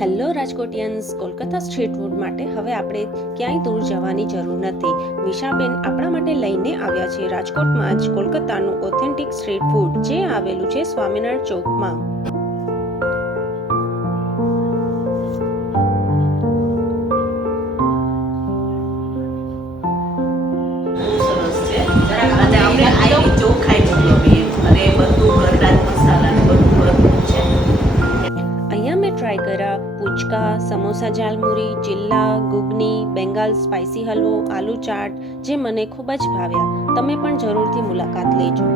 Hello Rajkotians, Kolkata street food માટે હવે આપણે ક્યાંય દૂર જવાની જરૂર નથી. વિશાબેન આપણા માટે લઈને આવ્યા છે રાજકોટમાં જ કોલકાતાનું ઓથેન્ટિક સ્ટ્રીટ ફૂડ, જે આવેલું છે સ્વામિનારાયણ ચોકમાં. અહીંયા મેં ટ્રાય કર્યા પૂચકા, સમોસા ઝાલમુરી, ચિલ્લા, ગુગની, બેંગાલ સ્પાઇસી હલવો, આલુ ચાટ, જે મને ખૂબ જ ભાવ્યા. તમે પણ જરૂરથી મુલાકાત લેજો.